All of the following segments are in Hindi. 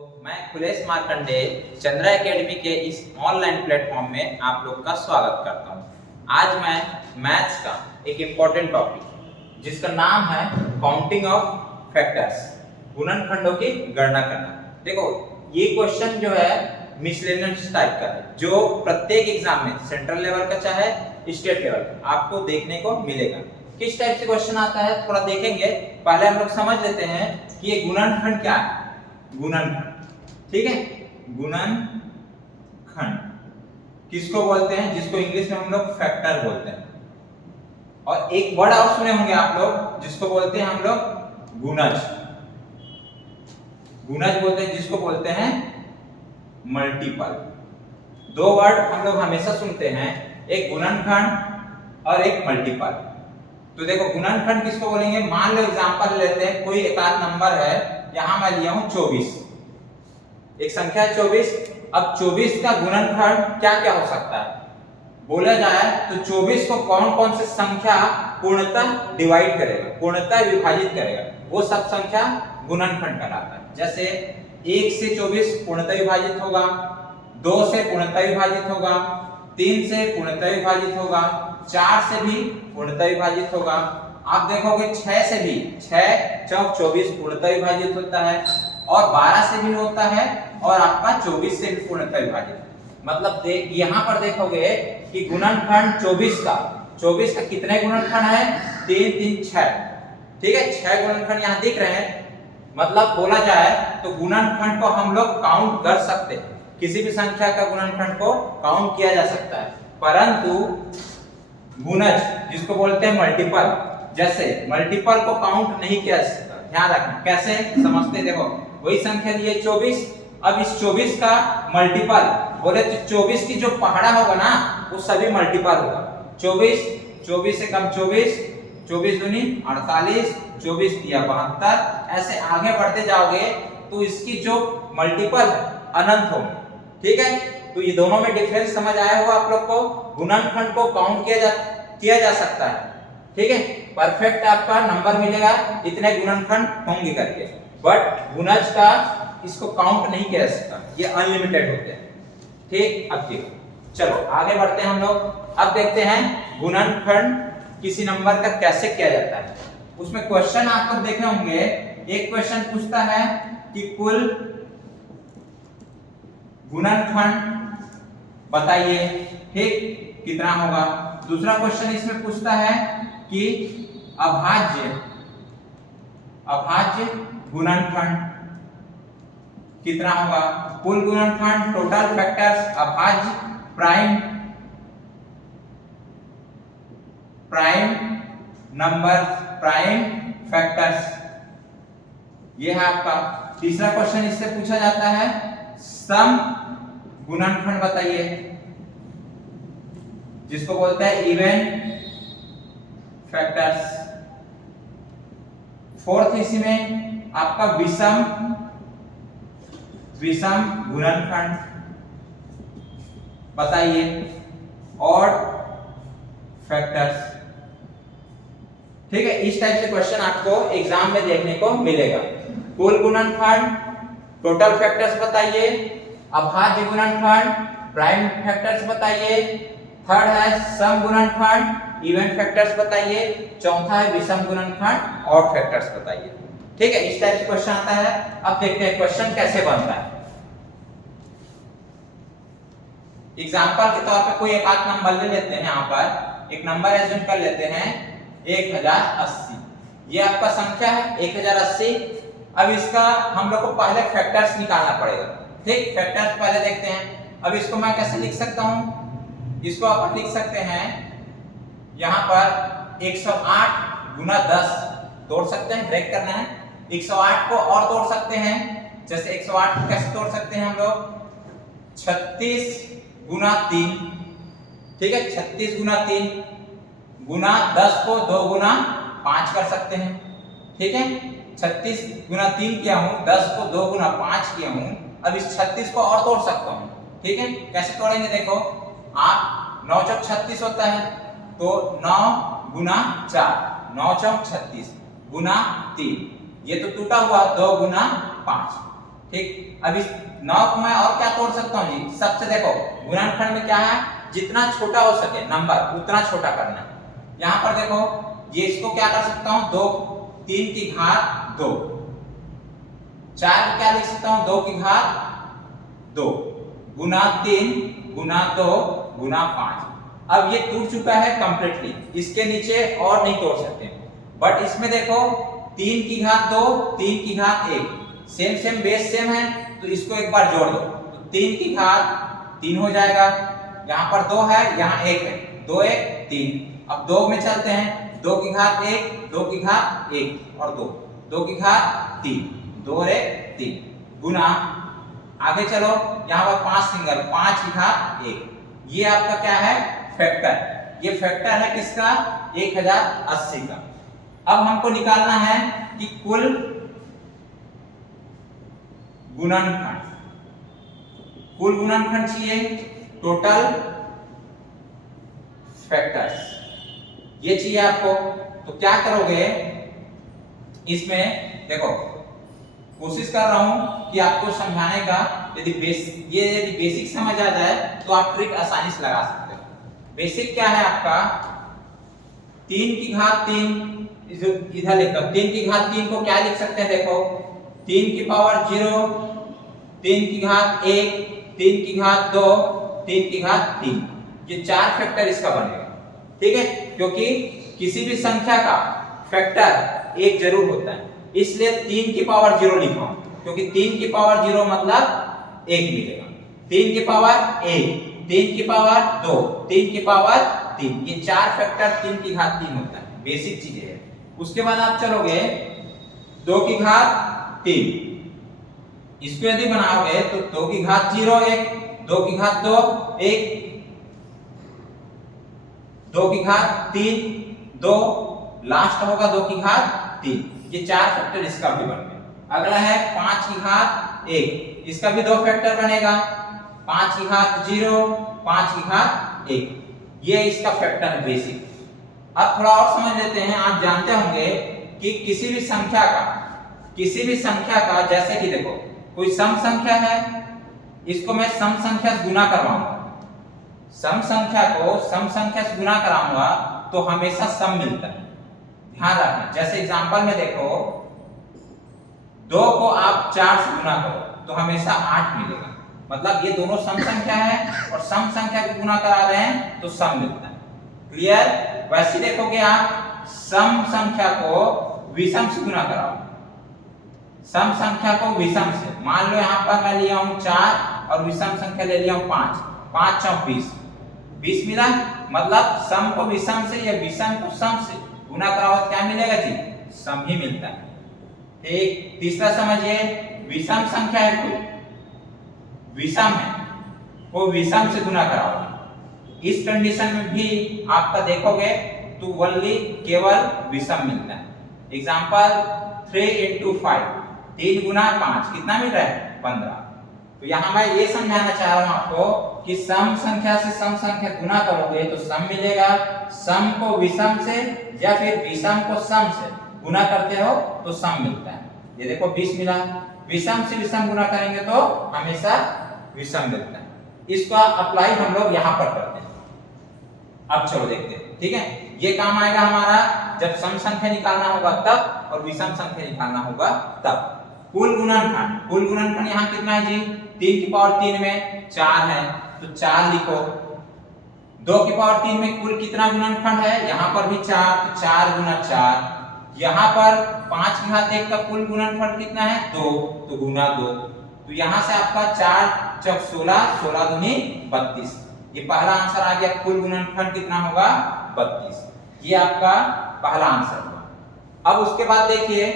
तो मैं खुलेश मार्कंडे चंद्रा एकेडमी के इस ऑनलाइन प्लेटफॉर्म में आप लोग का स्वागत करता हूं। आज मैं मैथ्स का एक इम्पोर्टेंट टॉपिक जिसका नाम है काउंटिंग ऑफ फैक्टर्स, गुणनखंडों की गणना करना। देखो ये क्वेश्चन जो है मिसलेनियस टाइप का है, जो प्रत्येक एग्जाम में सेंट्रल लेवल का चाहे स्टेट लेवल का आपको देखने को मिलेगा। किस टाइप से क्वेश्चन आता है थोड़ा देखेंगे। पहले हम लोग समझ लेते हैं कि ये गुणनखंड क्या है। गुणनखंड, ठीक है, गुणनखंड किसको बोलते हैं, जिसको इंग्लिश में हम लोग फैक्टर बोलते हैं। और एक वर्ड और सुने होंगे आप लोग जिसको बोलते हैं हम लोग गुणज। गुणज बोलते हैं जिसको बोलते हैं मल्टीपल। दो वर्ड हम लोग हमेशा सुनते हैं, एक गुणनखंड और एक मल्टीपल। तो देखो गुणनखंड किसको बोलेंगे, मान लो एग्जांपल लेते हैं, कोई एक आध नंबर है, यहां मैं लिया हूं 24, एक संख्या है 24। अब 24 का गुणनखंड क्या क्या हो सकता है बोला जाए तो 24 को कौन कौन से संख्या पूर्णतः डिवाइड करेगा, पूर्णतः विभाजित करेगा, वो सब संख्या गुणनखंड कहलाता है। जैसे 1 से 24 पूर्णतः विभाजित होगा, 2 से पूर्णतः विभाजित होगा, 3 से पूर्णतः विभाजित होगा, 4 से भी पूर्णतः विभाजित होगा। आप देखोगे 6 से भी, 6 चौक 24 पूर्णतः विभाजित होता है, और 12 से भी होता है, और आपका 24 से भी पूर्णतः विभाजित। मतलब यहाँ पर देखोगे कि गुणनखंड 24 का कितने गुणनखंड है, 3 3 6, ठीक है, 6 गुणनखंड यहाँ दिख रहे हैं। मतलब बोला जाए तो गुणनखंड को हम लोग काउंट कर सकते हैं, किसी भी संख्या का गुणनखंड को काउंट किया जा सकता है। परंतु गुणज जिसको बोलते हैं मल्टीपल, जैसे मल्टीपल को काउंट नहीं किया जा सकता। ध्यान रखना कैसे समझते, देखो वही संख्या दी है 24, अब इस 24 का मल्टीपल बोले तो 24 की जो पहाड़ा होगा ना वो सभी मल्टीपल होगा। 24 से कम 24, 24 दूनी 48, 24 दिया 72, ऐसे आगे बढ़ते जाओगे तो इसकी जो मल्टीपल अनंत होंगे, ठीक है। तो ये दोनों में डिफरेंस समझ आया होगा आप लोग को। गुणनखंड को काउंट किया जा सकता है, ठीक है, परफेक्ट आपका नंबर मिलेगा इतने गुणनखंड होंगे करके। बट गुणज का इसको काउंट नहीं किया जा सकता, ये अनलिमिटेड होते हैं, ठीक। अब देखो चलो आगे बढ़ते हैं हम लोग। अब देखते हैं गुणनखंड किसी नंबर का कैसे किया जाता है। उसमें क्वेश्चन आप लोग देखे होंगे, एक क्वेश्चन पूछता है कि कुल गुणनखंड बताइए, ठीक, कितना होगा। दूसरा क्वेश्चन इसमें पूछता है कि अभाज्य गुणनखंड कितना होगा। कुल गुणनखंड, टोटल फैक्टर्स, अभाज्य, प्राइम नंबर, प्राइम फैक्टर्स, ये है आपका। तीसरा क्वेश्चन इससे पूछा जाता है सम गुणनखंड बताइए, जिसको बोलते हैं इवन फैक्टर्स। फोर्थ इसी में आपका विषम गुणनखंड बताइए, ऑड फैक्टर्स, ठीक है। इस टाइप से क्वेश्चन आपको एग्जाम में देखने को मिलेगा। कुल गुणनखंड, टोटल फैक्टर्स बताइए, अभाज्य गुणनखंड, प्राइम फैक्टर्स बताइए, थर्ड है सम गुणनखंड, इवन फैक्टर्स बताइए, चौथा है विषम गुणनखंड, ऑड फैक्टर्स बताइए, ठीक है। इस टाइप से क्वेश्चन आता है। अब देखते हैं क्वेश्चन कैसे बनता है। एग्जांपल के तौर पे कोई एक आध नंबर ले लेते हैं। यहाँ पर एक नंबर एज्यूम कर लेते हैं 1080, ये आपका संख्या है 1080। अब इसका हम लोग को पहले फैक्टर्स निकालना पड़ेगा, ठीक। फैक्टर्स पहले देखते हैं। अब इसको मैं कैसे लिख सकता हूँ, इसको आप लिख सकते हैं यहाँ पर 108 गुना 10 तोड़ सकते हैं, ब्रेक करना है। 108 को और तोड़ सकते हैं, जैसे 108 को कैसे तोड़ सकते हैं हम लोग, 36 गुना 3, ठीक है, 36 गुना 3 गुना 10 को 2 गुना 5 कर सकते हैं, ठीक है। 36 गुना 3 किया हूं, 10 को 2 गुना 5 किया हूं। अब इस 36 को और तोड़ सकता हूं, ठीक है। कैसे तोड़ेंगे, देखो आप 9 चौक 36 होता है, तो 9 गुना 4, 9 चौक 36 गुना 3, ये तो टूटा हुआ 2 गुना 5, ठीक। अब इस 9 को मैं और क्या तोड़ सकता हूँ जी, सबसे देखो गुणनखंड में क्या है, जितना छोटा हो सके नंबर उतना छोटा करना है। यहाँ पर देखो ये इसको क्या कर सकता हूँ, 2 3 की घात 2, 4 को क्या लिख सकता हूँ, 2 की घात 2 गुना 3 गुना 2 गुना 5। अब ये टूट चुका है कंप्लीटली, इसके नीचे और नहीं तोड़ सकते। बट इसमें देखो 3 की घात 2 3 की घात 1 सेम सेम बेस सेम है, तो इसको एक बार जोड़ दो तो 3 की घात 3 हो जाएगा। यहाँ पर 2 है, यहाँ 1 है, 2 1 3। अब 2 में चलते हैं, 2 की घात 1 2 की घात 1 और 2 2 की घात 3 2 1 3 गुना, आगे चलो यहाँ पर 5 सिंगल 5 की घात 1। ये आपका क्या है, फैक्टर। ये फैक्टर है किसका, 1080 का। अब हमको निकालना है कि कुल गुणनखंड, कुल गुणनखंड चाहिए, टोटल फैक्टर्स ये चाहिए आपको। तो क्या करोगे इसमें, देखो कोशिश कर रहा हूं कि आपको समझाने का, यदि बेसिक समझ आ जाए तो आप ट्रिक आसानी से लगा सकते हो। बेसिक क्या है आपका, 3 की घात 3 इधर लिखो, 3 की घात 3 को क्या लिख सकते हैं, देखो 3 की पावर 0 3 की घात 1 3 की घात 2 3 की घात 3। ये 4 फैक्टर इसका बनेगा, ठीक है। क्योंकि किसी भी संख्या का फैक्टर 1 जरूर होता है, इसलिए 3 की पावर 0 लिखा हूं, क्योंकि 3 की पावर 0 मतलब 1 मिलेगा। 3 की पावर 1 3 की पावर 2 3 की पावर 3, ये 4 फैक्टर 3 की घात 3 होता है, बेसिक चीजें है। उसके बाद आप चलोगे 2 की घात 3, इसको यदि बनाओगे तो 2 की घात 0 1 2 की घात 2 1 2 की घात 3 2 लास्ट होगा 2 की घात 3। ये 4 फैक्टर इसका भी बन गया। अगला है 5 की घात 1, इसका भी 2 फैक्टर बनेगा, 5 की घात 0 5 की घात 1। ये इसका फैक्टर है बेसिक। अब थोड़ा और समझ लेते हैं। आप जानते होंगे कि किसी भी संख्या का जैसे कि देखो कोई सम संख्या है, इसको मैं सम संख्या से गुना करवाऊंगा, सम संख्या को सम संख्या से गुना कराऊंगा तो हमेशा सम मिलता है, ध्यान रखना। जैसे एग्जांपल में देखो 2 को आप 4 से गुना करो तो हमेशा 8 मिलेगा, मतलब ये दोनों सम संख्या है और सम संख्या को गुना करा रहे हैं तो सम मिलता है। क्लियर। वैसे देखोगे आप सम संख्या को विषम से गुना कराओ, सम संख्या को विषम से, मान लो यहाँ पर मैं लिया हूं 4 और विषम संख्या ले लिया हूं 5 5 चौक 20 मिला, मतलब सम को विषम से या विषम को सम से गुना कराओ तो क्या मिलेगा जी, सम ही मिलता है। एक तीसरा समझिए, विषम संख्या है कोई विषम है, वो विषम से गुना कराओ, इस कंडीशन में भी आपका देखोगे तो ओनली केवल विषम मिलता है। एग्जांपल 3 × 5 3 गुना 5 कितना मिल रहा है 15। तो यहाँ मैं ये समझाना चाह रहा हूँ आपको कि सम संख्या से सम संख्या गुना करोगे तो सम मिलेगा, सम को विषम से या फिर विषम को सम से गुना करते हो तो सम मिलता है। ये देखो 20 मिला, विषम से विषम गुना करेंगे तो हमेशा विषम मिलता है। इसका अप्लाई हम लोग यहाँ पर करते हैं। अब चलो देखते हैं, ठीक है। ये काम आएगा हमारा जब सम संख्या निकालना होगा तब और विषम संख्या निकालना होगा तब। कुल गुणनखंड यहाँ कितना है जी, 3 की पावर 3 में 4 है तो 4 लिखो। 2 की पावर 3 में कुल कितना गुणनखंड है, यहाँ पर भी 4 तो 4 गुना 4। यहाँ पर 5 की घात 1 का कुल गुणनखंड कितना है 2 तो गुना 2। तो यहाँ से आपका 4 चौक 16 16 दूनी 32। ये पहला आंसर आ गया, कुल गुणनखंड कितना होगा 32। ये आपका पहला आंसर हुआ। अब उसके बाद देखिए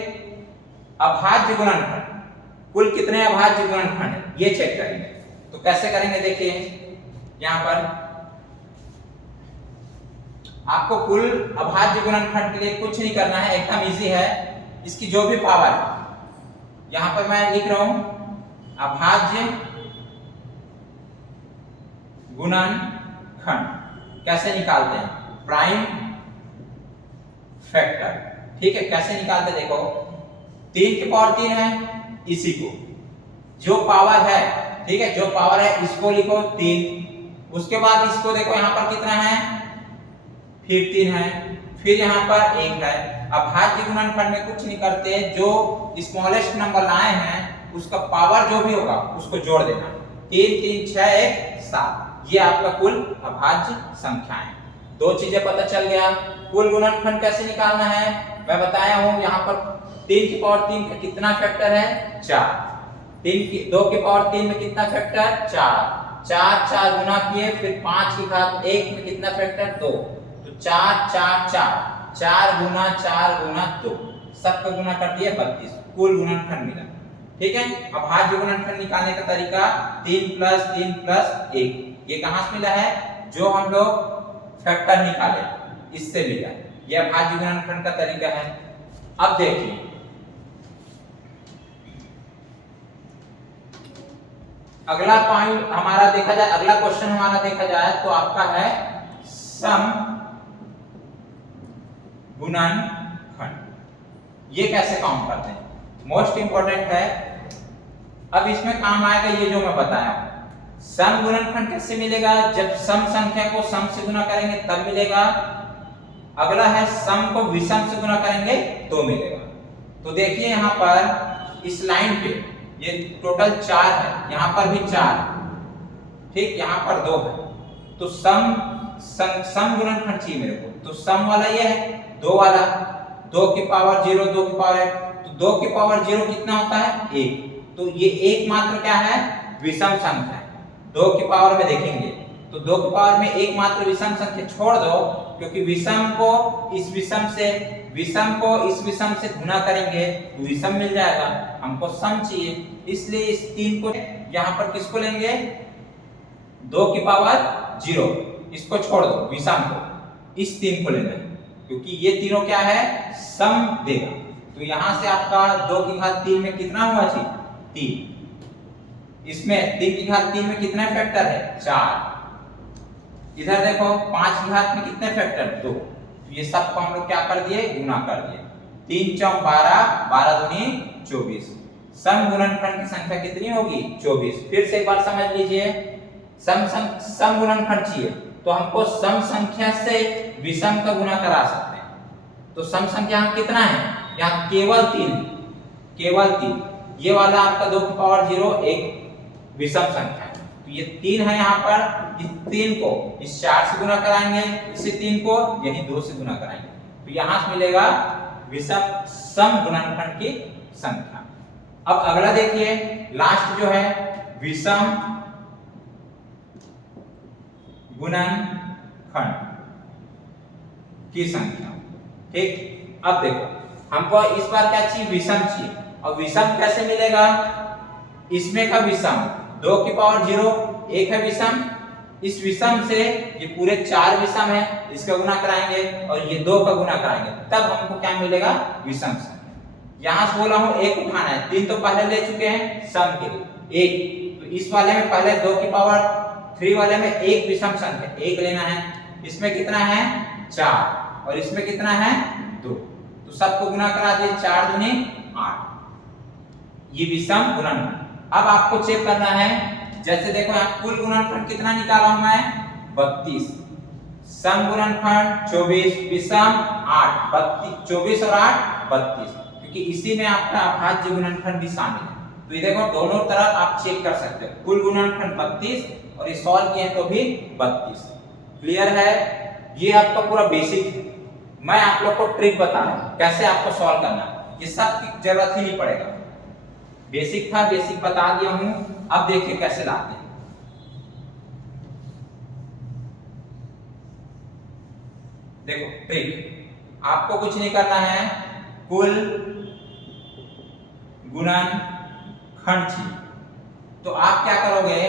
अभाज्य गुणनखंड, कुल कितने अभाज्य गुणनखंड है ये चेक करेंगे। तो कैसे करेंगे देखिए, यहाँ पर आपको कुल अभाज्य गुणनखंड के लिए कुछ नहीं करना है, एकदम इजी है। इसकी जो भी पावर है यहाँ पर मैं लिख रहा हूं अभाज्य गुणनखंड कैसे निकालते हैं, प्राइम फैक्टर, ठीक है। कैसे निकालते देखो, 3 की पावर 3 है, इसी को जो पावर है, ठीक है, जो पावर है इसको लिखो 3, उसके बाद इसको देखो यहाँ पर कितना है, फिर 3 है, फिर यहाँ पर 1 है। अब भाज्य गुणनखंड में कुछ नहीं करते, जो स्मॉलेस्ट नंबर लाए हैं उसका पावर जो भी होगा उसको जोड़ देना। 3 3 6 1 7, ये आपका कुल अभाज्य संख्या है। दो चीजें पता चल गया। कुल गुणनखंड कैसे निकालना है मैं बताया हूं। यहाँ पर 3 की पावर 3 का कितना फैक्टर है, 4। 2 की पावर 3 में कितना फैक्टर, 4। 4 4 गुना किए, फिर 5 की घात 1 में कितना फैक्टर, 2। तो 4 4 4, 4 गुना 2, सबका गुना कर दिया 32, कुल गुणनखंड मिला। ठीक है। अब भाज्य गुणनखंड निकालने का तरीका 3 + 3 + 1, ये कहां से मिला है, जो हम लोग फैक्टर निकाले इससे मिला। यह भाज्य गुणनखंड का तरीका है। अब देखिए अगला पॉइंट हमारा देखा जाए, अगला क्वेश्चन हमारा देखा जाए तो आपका है सम गुणनखंड। ये कैसे काम करते हैं, मोस्ट इंपॉर्टेंट है। अब इसमें काम आएगा ये जो मैं बताया हूं। सम गुणनखंड कैसे मिलेगा, जब सम संख्या को सम से गुना करेंगे तब मिलेगा। अगला है सम को विषम से गुना करेंगे तो मिलेगा। तो देखिए यहाँ पर इस लाइन पे ये टोटल 4 है, यहाँ पर भी 4, ठीक, यहाँ पर 2 है। तो सम गुणनखंड चाहिए मेरे को, तो सम वाला ये है, 2 वाला, 2 की पावर 0, 2 की पावर 1, तो 2 की पावर 0 कितना होता है, 1। तो ये एक मात्र क्या है, विषम संख्या है। 2 की पावर में देखेंगे तो 2 की पावर में एक मात्र विषम संख्या छोड़ दो, क्योंकि विषम को इस विषम से गुना करेंगे तो विषम मिल जाएगा। हमको सम चाहिए, इसलिए इस 3 को यहाँ पर किसको लेंगे, 2 की पावर 0, इसको छोड़ दो विषम को, इस 3 को लेना है, क्योंकि ये तीनों क्या है, सम देगा। तो यहां से आपका 2 की घात 3 में कितना हुआ जी, 3। इसमें 3 की घात 3 में कितना फैक्टर है, 4। इधर देखो 5 की घात में कितने फैक्टर, 2। तो ये सब को हम लोग क्या कर दिए, गुना कर दिए। 3 चौक 12, 12 दूनी 24। सम गुणनखंड की संख्या कितनी होगी, 24। फिर से एक बार समझ लीजिए, सम गुणनखंड चाहिए तो हमको सम संख्या से विषम का गुना करा सकते हैं। तो सम संख्या हम कितना है, यहाँ केवल 3। ये वाला आपका 2 की पावर 0 एक विषम संख्या है। तो ये 3 है, यहाँ पर इस 3 को इस 4 से गुना कराएंगे, इसी 3 को यही 2 से गुना कराएंगे, तो यहां से मिलेगा विषम सम गुणनखंड की संख्या। अब अगला देखिए, लास्ट जो है विषम गुणनखंड की संख्या। ठीक, अब देखो हमको इस बार क्या चाहिए, विषम चाहिए। और विषम कैसे मिलेगा, इसमें का विषम 2 की पावर 0, 1 है विषम, इस विषम से ये पूरे 4 विषम है, इसका गुना कराएंगे और ये 2 का गुना कराएंगे, तब हमको क्या मिलेगा, विषम संख्या। यहां से बोला हूं 1 उठाना है, 3 तो पहले ले चुके हैं सम के लिए 1, तो इस वाले में पहले 2 की पावर 3 वाले में एक विषम संख्या 1 लेना है। इसमें कितना है, 4, और इसमें कितना है, 2, तो सबको गुना करा दिए, 4 दूनी 8, ये विषम गुणनखंड। अब आपको चेक करना है, जैसे देखो यहाँ कुल गुणनखंड कितना निकाला हूं मैं, 32, सम गुणनखंड 24, विषम 8, 32, 24 और 8 32, क्योंकि इसी में आपका अभाज्य गुणनखंड भी शामिल है। तो ये देखो दोनों तरफ आप चेक कर सकते हो, कुल गुणनखंड 32 और ये सॉल्व किए तो भी 32। क्लियर है, ये आपका पूरा बेसिक है। मैं आप लोग को ट्रिक बता रहा हूं कैसे आपको सॉल्व करना, ये सब की जरूरत ही नहीं पड़ेगा, बेसिक था, बेसिक बता दिया हूं। अब देखिए कैसे लाते हैं। देखो ट्रिक, आपको कुछ नहीं करना है, कुल गुणनखंड चाहिए, तो आप क्या करोगे,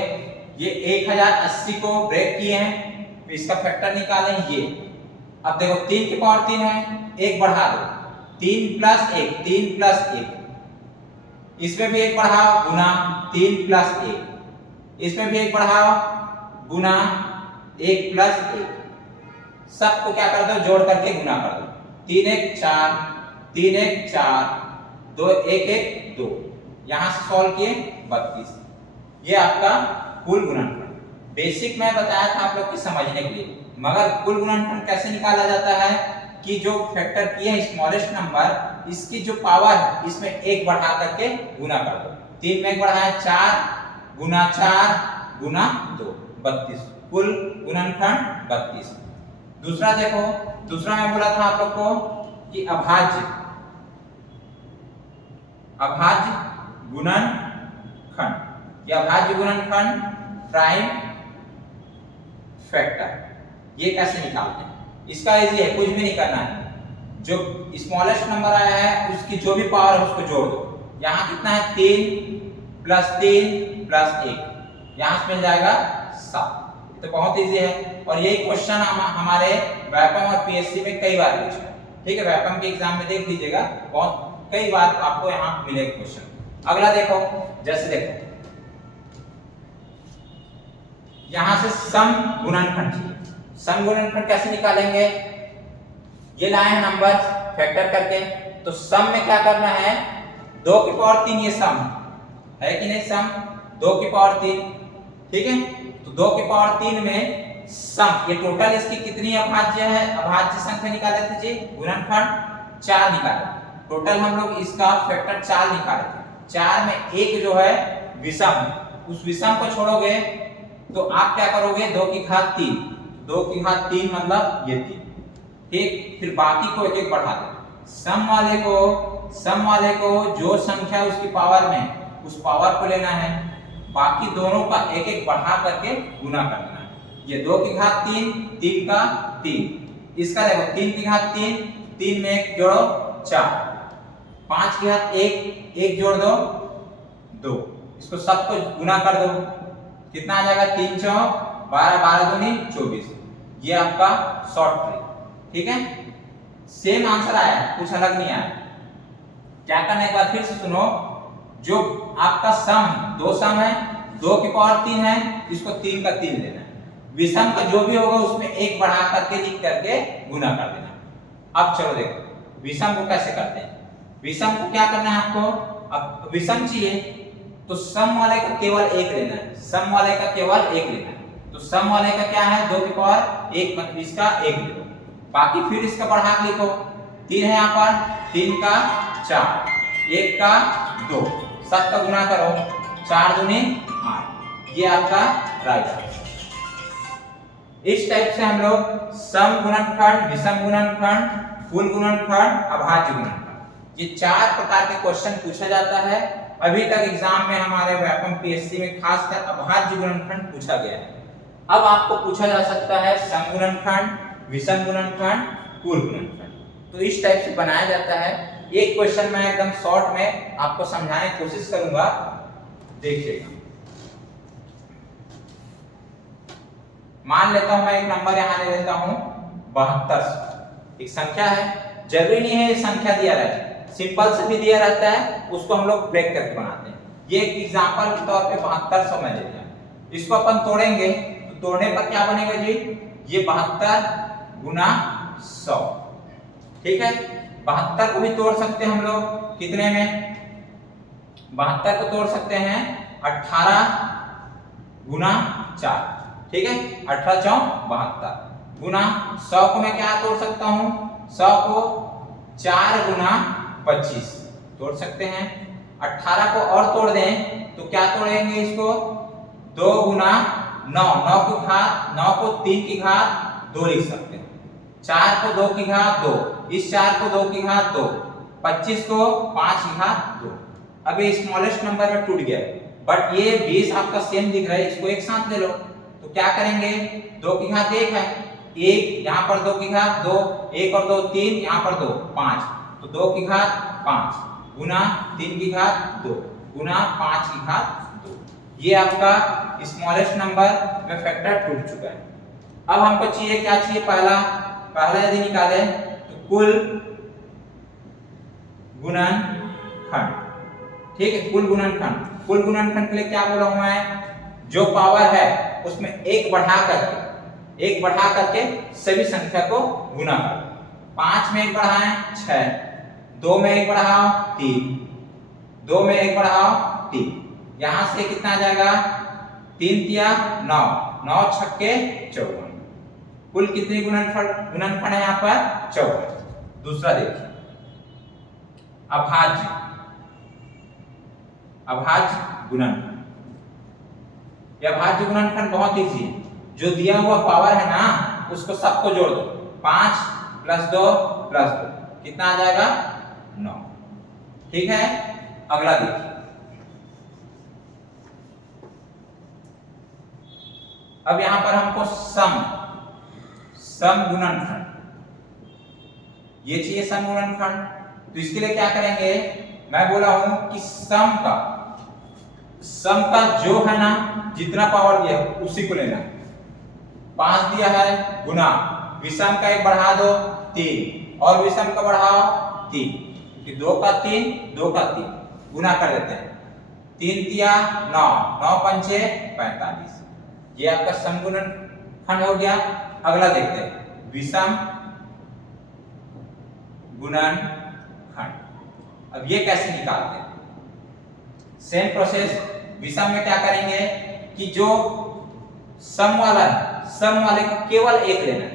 ये 1080 को ब्रेक किए हैं, इसका फैक्टर निकालें ये। अब देखो 3 की पावर 3 है, 1 बढ़ा दो, 3 + 1, 3 + 1, इसमें भी 1 बढ़ाओ, गुना 3 + 1, इसमें भी 1 बढ़ाओ, गुना 1 + 1, सबको क्या कर दो, जोड़ करके गुना कर दो। 3 1 4, 3 1 4, 2 1 1 2, यहां से सॉल्व किए 32। ये आपका कुल गुणनफल। बेसिक मैं बताया था आप लोग की समझने के लिए, मगर कुल गुणनफल कैसे निकाला जाता है कि जो फैक्टर किए हैं स्मॉलेस्ट नंबर, इसकी जो पावर है इसमें एक बढ़ा करके गुना कर दो। 3 में एक बढ़ाया 4 गुना 4 गुना 2 32, कुल गुणनफल 32। दूसरा देखो, दूसरा मैं बोला था आप लोग को कि अभाज्य गुणनखंड, या अभाज्य गुणनखंड प्राइम फैक्टर, ये कैसे निकालते हैं? इसका इजी है, कुछ भी नहीं करना है। जो स्मॉलेस्ट नंबर आया है उसकी जो भी पावर है उसको जोड़ दो। यहाँ कितना है 3 प्लस 3 प्लस 1, यहाँ से मिल जाएगा 7। तो बहुत इजी है, और यही क्वेश्चन हमारे व्यापम और पीएससी में कई बार पूछा है। ठीक है, व्यापम के एग्जाम में देख लीजिएगा, बहुत कई बार आपको यहाँ मिलेगा क्वेश्चन। अगला देखो, जैसे देखो यहां से सम गुणनखंड चाहिए। सम गुणनखंड कैसे निकालेंगे? ये लाए हैं नंबर फैक्टर करके, तो सम में क्या करना है, 2 की पावर 3, ये सम है कि नहीं, सम 2 की पावर 3, ठीक है। तो 2 की पावर 3 में सम, ये टोटल इसकी कितनी अभाज्य है, अभाज्य संख्या निकाले थे जी, गुणनखंड 4 निकाले। टोटल हम लोग इसका फैक्टर 4 निकाले थे। 4 में एक जो है विषम, उस विषम को छोड़ोगे तो आप क्या करोगे, 2 की घात 3, 2 की घात 3 मतलब ये 3, ठीक। फिर बाकी को एक एक बढ़ा दो। सम वाले को जो संख्या उसकी पावर में, उस पावर को लेना है, बाकी दोनों का एक एक बढ़ा करके गुना करना है। ये 2 की घात 3, 3 का 3, इसका देखो 3 की घात 3, 3 में एक जोड़ो 4, 5 की घात 1, 1 जोड़ दो 2, इसको सबको गुना कर दो, कितना आ जाएगा 3 चौक 12, 12 दूनी 24। ये आपका शॉर्ट ट्रिक, ठीक है। सेम आंसर आया, कुछ अलग नहीं आया। क्या करना है, एक बार फिर से सुनो। जो आपका सम, 2 सम है, 2 की पावर 3 है, इसको 3 का 3 लेना है। विषम का जो भी होगा उसमें एक बढ़ा करके लिख करके गुना कर देना। अब चलो देखो विषम को कैसे करते हैं। विषम को क्या करना है आपको, अब विषम चाहिए तो सम वाले का केवल एक लेना है, सम वाले का केवल एक लेना है। तो सम वाले का क्या है, 2 की पावर 1, मतलब इसका 1 ले लो, बाकी फिर इसका बढ़ा के लिखो। 3 है यहाँ पर, 3 का 4, 1 का 2, सब का गुना करो, 4 दूनी 8। ये आपका राइट आंसर। इस टाइप से हम लोग सम गुणनखंड, विषम गुणनखंड, कुल गुणनखंड, अभाज्य गुणनखंड, ये 4 प्रकार के क्वेश्चन पूछा जाता है। अभी तक एग्जाम में हमारे व्यापम पीएससी में खासकर अभाज्य गुणनखंड पूछा गया है। अब आपको पूछा जा सकता है सम गुणनखंड, विषम गुणनखंड, कुल गुणनखंड। तो इस टाइप से बनाया जाता है। एक क्वेश्चन मैं एकदम शॉर्ट में आपको समझाने की कोशिश करूंगा, देखिएगा। मान लेता हूं मैं एक नंबर यहां ले लेता हूं 72, एक संख्या है, जरूरी नहीं है संख्या दिया रहे, सिंपल से भी दिया रहता है, उसको हम लोग ब्रेक करके बनाते हैं। ये एक एग्जांपल के तौर पे 7200 में लेते हैं। इसको अपन तोड़ेंगे तो तोड़ने पर क्या बनेगा जी, ये 72 गुना 100, ठीक है। 72 को भी तोड़ सकते हैं हम लोग, कितने में, 72 को तोड़ सकते हैं 18 गुना 4, ठीक है। 18 चौक 72 गुना 100 को मैं क्या तोड़ सकता हूं, 100 को 4 गुना 25 तोड़ सकते हैं। 18 को और तोड़ दें तो क्या तोड़ेंगे इसको, 2 गुना 9, 9 की घात, 9 को 3 की घात 2 लिख सकते हैं, 4 को 2 की घात 2, इस 4 को 2 की घात 2, 25 को 5 की घात 2। अब ये स्मॉलेस्ट नंबर में टूट गया, बट ये 20 आपका सेम दिख रहा है, इसको एक साथ ले लो। तो क्या करेंगे, 2 की घात 1 है, 1 यहाँ पर 2 की घात 2, 1 और 2 3, यहाँ पर 2 5, तो 2 की घात 5 गुना 3 की घात 2 गुना 5 की घात 2। ये आपका स्मॉलेस्ट नंबर में फैक्टर टूट चुका है। अब हमको चाहिए क्या चाहिए, पहला यदि निकाले तो कुल गुणनखंड, ठीक है। कुल गुणनखंड के लिए क्या बोला हूं मैं, जो पावर है उसमें एक बढ़ा करके सभी संख्या को गुना कर। 5 में एक बढ़ाएं 6, 2 में एक बढ़ाओ 3, 2 में 1 बढ़ाओ 3, यहां से कितना आ जाएगा 3 तिया 9, 9 छक्के 54, कुल कितनी गुणनफल है यहाँ पर 54। दूसरा देखिए अभाज्य गुणनफल। यह अभाज्य गुणनफल बहुत इजी है, जो दिया हुआ पावर है ना उसको सबको जोड़ दो, 5 + 2 + 2 कितना आ जाएगा 9। ठीक है, अगला देखिए। अब यहां पर हमको सम गुणनखंड ये चाहिए, सम गुणनखंड। तो इसके लिए क्या करेंगे, मैं बोला हूं कि सम का जो है ना जितना पावर दिया उसी को लेना। 5 दिया है गुना, विषम का 1 बढ़ा दो 3 और विषम का बढ़ाओ 3, कि 2 का 3 2 का 3 गुना कर देते हैं, 3 तिया 9, 9 पंचे 45, ये आपका सम गुणनखंड हो गया। अगला देखते हैं विषम गुणनखंड। अब ये कैसे निकालते हैं, सेम प्रोसेस। विषम में क्या करेंगे कि जो सम वाले को केवल 1 लेना है,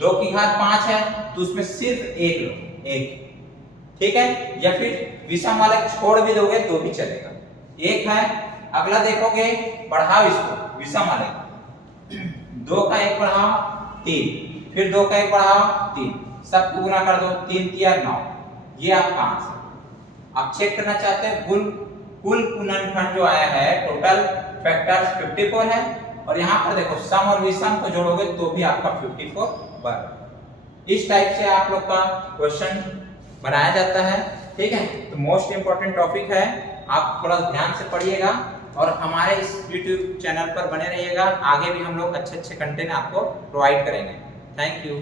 2 की घात 5 है तो उसमें सिर्फ 1 लो, 1। ठीक है, या फिर विषम वाले को छोड़ भी दोगे तो भी चलेगा, 1 है। अगला देखोगे बढ़ाओ इसको, विषम वाले 2 का 1 बढ़ाओ 3, फिर 2 का 1 बढ़ाओ 3, सबको गुना कर दो, 3 तिया 9, ये आप 5 है। आप चेक करना चाहते हैं कुल गुणनखंड जो आया है, टोटल फैक्टर्स 54 है, और यहाँ पर देखो सम और विषम को जोड़ोगे तो भी आपका 54 बन। इस टाइप से आप लोग का क्वेश्चन बनाया जाता है। ठीक है, तो मोस्ट इंपोर्टेंट टॉपिक है, आप थोड़ा ध्यान से पढ़िएगा और हमारे इस YouTube चैनल पर बने रहिएगा। आगे भी हम लोग अच्छे कंटेंट आपको प्रोवाइड करेंगे। Thank you.